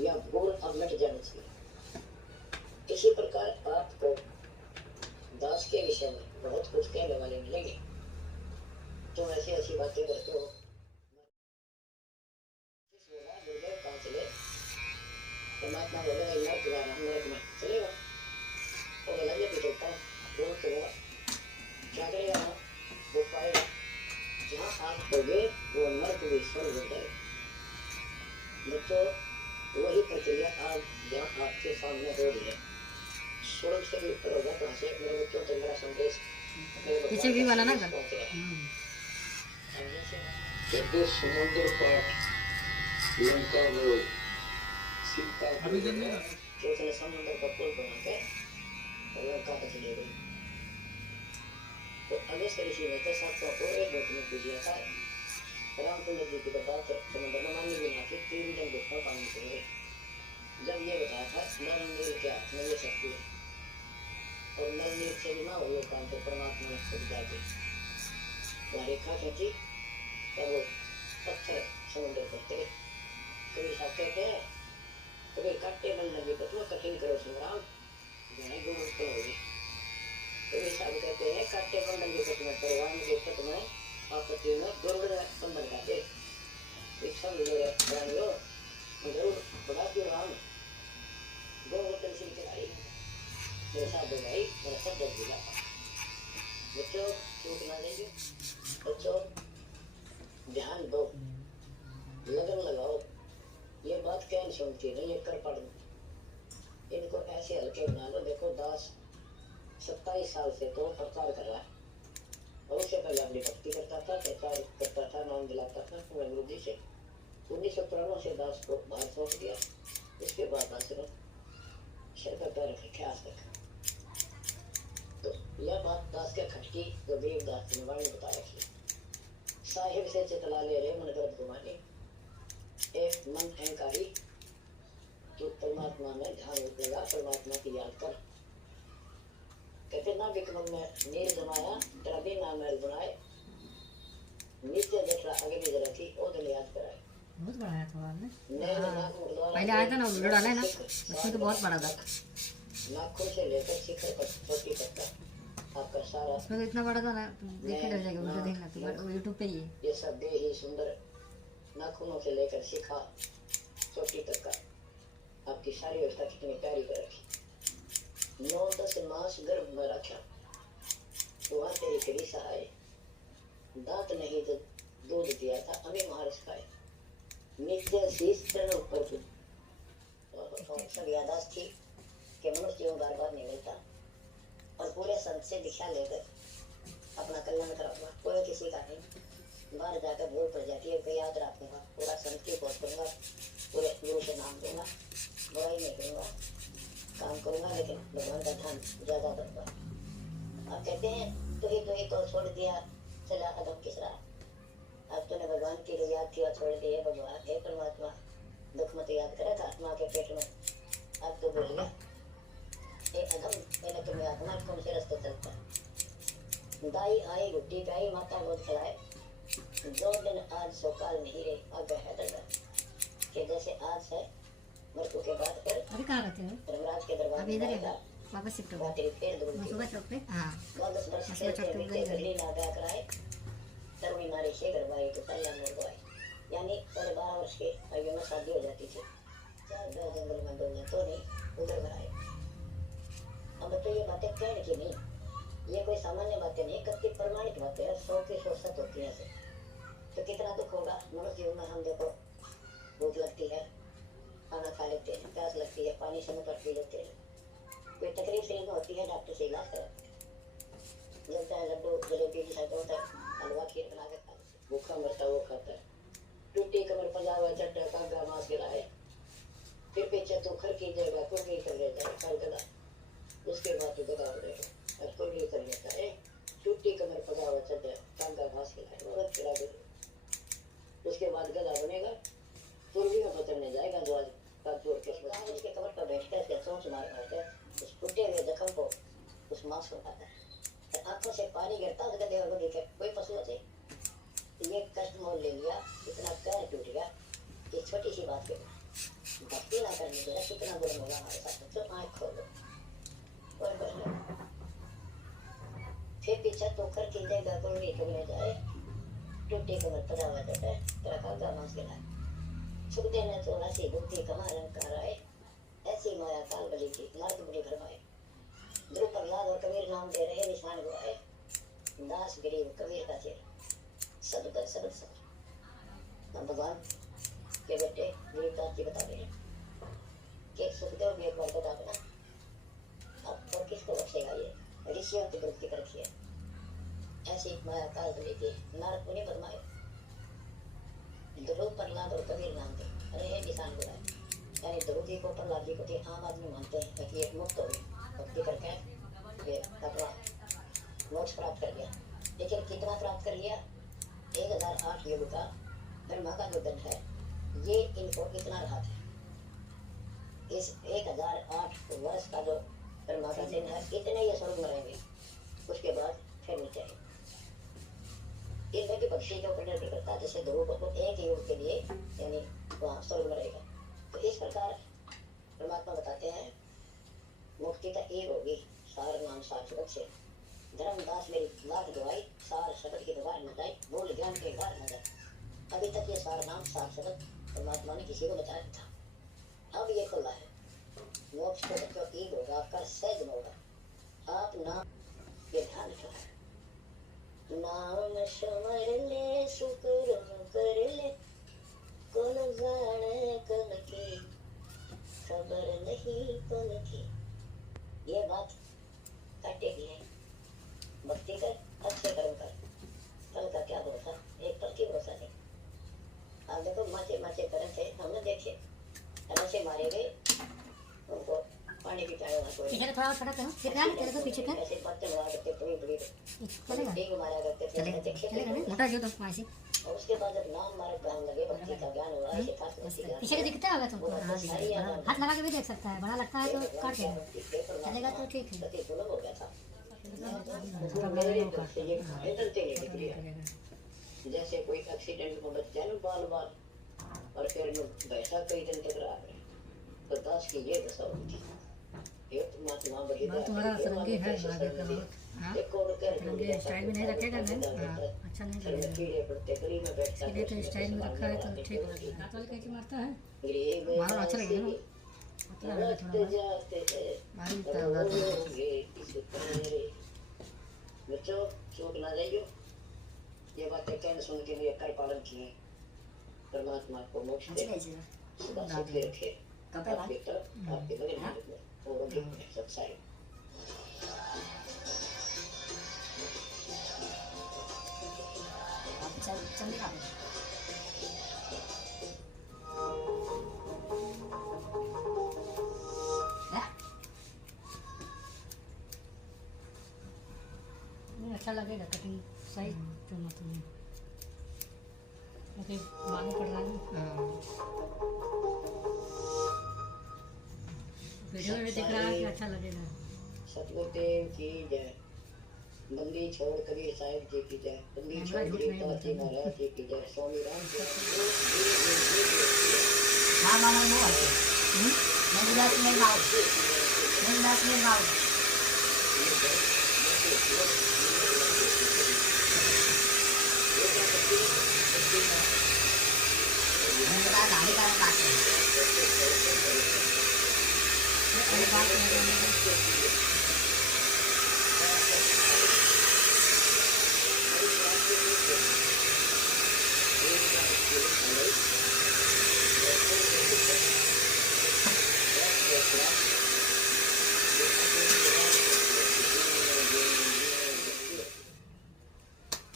या भूल अब मिट जानी चाहिए। इसी प्रकार आपको दास के विषय में बहुत कुछ कहने वाले मिलेंगे। तुम ऐसी ऐसी बातें करते हो। गुरुदेव कहाँ चले? परमात्मा बोले मैं नर्क जा रहा हूँ, नर्क में चलेगा? तो बोला ये भी चलता है, वो करेगा, क्या करेगा ना? वो पाएगा जहाँ आप होगे वो नर्क भी स्वर्ग हो जाएगा। बच्चों वही प्रक्रिया आज यहाँ आपके सामने हो रही है। स्वर्ग से भी ऊपर होगा कहाँ से? मेरे बच्चों तक मेरा संदेश पीछे भी वाला ना कर कहते समुद्र पाठ लंका में सीता अभी जब नहीं तो उसने समुद्र का पुल बना के लंका तक ले गई। तो अगस्त ऋषि ने तो सातों को एक घट में पूछ लिया था। रामचंद्र जी की बात समुद्र में मानी बिना के 3 दिन घुटना पानी से गए। जब ये बताया था नर नील के हाथ में ये शक्ति है और नर नील से बिना हो ये काम तो परमात्मा ने खुद जाके वहाँ रेखा खींची तब वो पत्थर समुद्र पर थे। कभी साथ कहते हैं कभी काटे बन लगे तो कठिन करो संग्राम जहाँ गुरु तो होगी। कभी साथ कहते हैं काटे बन लगे पट में परवान के पट में आपत्ति में गुरु संबंध काटे एक सब बना लो जरूर बड़ा क्यों राम दो होटल से चलाई मेरे साथ दो भाई मेरा सब दर्द दिला। बच्चों चूक ना देंगे। बच्चों ध्यान दो, लगन लगाओ। ये बात क्या नहीं सुनती नहीं, ये कर पड़ इनको ऐसे हल्के बना लो। देखो दास 27 साल से तो प्रचार कर रहा है और उससे पहले अपनी भक्ति करता था, प्रचार करता था, नाम दिलाता था गुरु जी से। 1993 से दास को बाहर छोड़ दिया। इसके बाद आश्रम सिर पर पैर रखे आज तक। तो यह बात दास के खटकी गरीब दास की वाणी बता रखी। साहिब से चितला ले रहे मन गर्द घुमाने एक मन अहंकारी तो परमात्मा में ध्यान लगा, परमात्मा की याद कर। कहते ना विक्रम में नीर जमाया तेरा भी नाम महल बनाए नित्य जटरा अग्नि जरा थी ओ दिन याद कराए। बहुत बड़ा है थोड़ा ना। पहले आया था ना वीडियो डाला है ना उसमें तो बहुत बड़ा था। नाखून से लेकर शिखर पर छोटी तक आपका सारा उसमें तो इतना बड़ा था ना देख के डर जाएगा। वीडियो देखना तो वो यूट्यूब पे ही है। ये सब दे ही सुंदर नाखूनों से लेकर शिखा छोटी तक का आपकी सारी व्यवस्था कितनी प्यारी कर रखी। 9-10 मास गर्भ में रखा वहाँ तेरी करी सहाय दांत नहीं तो दूध दिया था अमी महारस खाए नित्य शीश चरण ऊपर सब यादाश्त थी कि मनुष्य जीवन बार बार नहीं मिलता और पूरे संत से दिशा लेकर अपना कल्याण कराऊंगा। कोई किसी का नहीं, बाहर जाकर भूल पड़ जाती है तो याद रखूंगा, पूरा संत की खोज करूंगा, पूरे गुरु से नाम दूंगा, बुराई नहीं करूंगा, काम करूंगा लेकिन भगवान का ध्यान ज्यादा करूंगा। आप कहते हैं तो ही तो छोड़ दिया चला अदम किस राह। अब तूने भगवान की जो याद थी और छोड़ दी है। भगवान हे परमात्मा दुख मत याद करा था आत्मा के पेट में, अब तो भूल गया ए अधम मैंने तुम्हें आत्मा कौन से रास्ते चलता। दाई आई गुड्डी गाई माता गोद खिलाए दो दिन आज सोकाल नहीं रहे अब है दरबार के जैसे आज है मृत्यु के बाद फिर अभी कहाँ रहते हो? धर्मराज के दरबार अभी इधर में वापस शिफ्ट हो तेरी फिर दूर मसूबा चौक पे। हाँ 10 वर्ष मसूबा चौक पे उधर ही ना ब्याह कराए तरुणी नारी से गरबाई तो पहला मोड़ गवाई। यानी पहले 12 वर्ष के आयु में शादी हो जाती थी। 4 जंगल में डोलने तो नहीं उधर बनाए। अब तो ये बातें कहने की नहीं, ये कोई सामान्य बातें नहीं, कति प्रमाणित बातें हैं। 100 की 100 सच होती है। तो कितना दुख होगा मनुष्य जीवन में। हम देखो भूख लगती है खाना खा लेते हैं, प्यास लगती है पानी समय पर पी लेते हैं, कोई तकलीफ शरीर में होती है डॉक्टर से इलाज कराते हैं, लगता है लड्डू जलेबी की साइड होता है हलवा खीर बना के खा लेते। भूखा मरता वो खाता है। टूटी कमर पजावा चट्टा कांगा मांस गिलाए फिर पीछे तो खर की जगह कुर्ली कर लेता है कल गला उसके बाद तो गदा उड़ेगा और कुर्ली कर लेता है। टूटी कमर पजावा चट्टा कांगा मांस गिलाए औरत खिला दे उसके बाद गदा बनेगा कुर्ली में पकड़ने जाएगा जो आज तक जोड़ के उसके कमर पर बैठता है उसके सोच मार होता है उस टूटे हुए जख्म को उस मांस को खाता है। आंखों से पानी गिरता है गधे को देखे कोई पशु से ये कष्ट मोल ले लिया इतना पैर टूट गया। ये छोटी सी बात के भक्ति ना मेरा कितना बुरा होगा हमारे साथ, तो आँख खोलो और बोलो फिर पीछा तो कर की जगह कोई नहीं करने जाए, टूटी कमर पजामा देता है तेरा कागा मांस के लाए सुख देने तो हंसी बुद्धि कमा अलंकार आए, ऐसी माया काल बली की नरक बलि भरमाए, ध्रुव प्रहलाद और कबीर नाम दे रहे निशान गुआए, दास गरीब कबीर का चेहरा सब कर सब सब। हम भगवान के बेटे गरीबदास जी बता रहे हैं कि सुखदेव भी एक बार बता देना अब और किसको बख्शेगा ये ऋषियों की दुरुस्ती कर रखी है, ऐसी माया काल बली की नरक बलि भरमाए, ध्रुव प्रहलाद और कबीर नाम दे रहे निशान गुआए, यानी ध्रुव जी को प्रहलाद जी को तो आम आदमी मानते हैं कि ये मुक्त हो गए भक्ति करके ये अपना मोक्ष प्राप्त कर लिया, लेकिन कितना प्राप्त कर लिया 1008 युग का ब्रह्मा का जो दंड है ये इनको कितना रहा था, इस 1008 वर्ष का जो ब्रह्मा का दिन है इतने ये स्वर्ग में रहेंगे, उसके बाद फिर नीचे आएंगे। इनमें भी पक्षी के ऊपर निर्भर करता है, जैसे ध्रुव को एक युग के लिए यानी वहाँ स्वर्ग में रहेगा, तो इस प्रकार परमात्मा बताते हैं मुक्ति का एक होगी सार नाम सार शब्द से, धर्मदास मेरी लाख दुआई सार शब्द की दुआर न जाए, बोल ज्ञान के बार न जाए। अभी तक ये सार नाम सार शब्द परमात्मा ने किसी को बताया था, अब ये खुला है मोक्ष को बच्चों ईद होगा कर सहज होगा, आप नाम ये ध्यान रखना है, नाम समर ले शुक्र कर ले कौन जाने कल की खबर नहीं कल की, ये बात काटेगी है, भक्ति कर अच्छे कर्म कर, कल का क्या भरोसा, एक पल की भरोसा नहीं। आप देखो माचे माचे कर्म थे हमने देखे ऐसे मारे गए उनको पानी पिटाया हुआ कोई इधर थोड़ा खड़ा करो फिर यार तेरे को पीछे कर ऐसे पत्ते मारा करते पूरी पूरी चलेगा डेंगू मारा करते थे देखे चलेगा ना मोटा जो तो ऐसे और उसके बाद जब नाम मारे गान लगे भक्ति का ज्ञान हुआ ऐसे खास भक्ति ज्ञान पीछे दिखता होगा तुमको हाँ, हाथ लगा के भी देख सकता है, बड़ा लगता है तो काट देगा, चलेगा तो ठीक है। सती सुलभ हो गया था जैसे कोई एक्सीडेंट में बच जाए ना बाल बाल और फिर वैसा कई दिन तक रहा है, तो दास की ये दशा होती है। एक महात्मा बड़ी तुम्हारा सरंगी है आगे का बहुत एक और कर सरंगी स्टाइल में नहीं रखेगा ना अच्छा नहीं लगेगा, कीड़े पड़ते गली में बैठता इसलिए तो स्टाइल में रखा है तो ठीक लगेगा। हाथ वाले कैसे मारता है मारो अच्छा लगेगा ना, पतला है थोड़ा मारी बच्चों चूक ना जाइयो, ये बातें कहने सुन के लिए कर पालन किए, परमात्मा को मोक्ष दे सदा सुख दे रखे आपके तरफ आपके बगल में और सत्साई चलेगा अच्छा लगेगा कटिंग सही जो मतलब ओके मालूम पड़ रहा है वीडियो में दिख रहा है कि अच्छा लगेगा। सतगुरुदेव की जय, बंदी छोड़ कबीर साहिब जी की जय, बंदी छोड़ गरीबदास जी महाराज जी की जय, स्वामी राम हाँ मामा वो आते मंदिरास में गाँव मंदिरास में गाँव गाड़ी का बात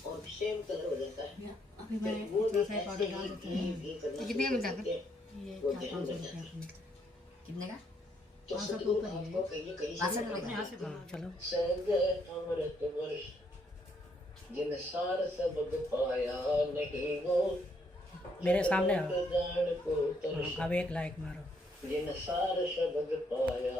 और सेम कलर हो जाता है। अभी मैं थोड़ा सा पाउडर डाल देती हूँ। कितने का मिलता है? ये 400 रुपया कितने का? 500 के ऊपर ही है। चलो जिन सार सबद पाया नहीं वो मेरे सामने अब 1 लाइक मारो। जिन सार शब्द पाया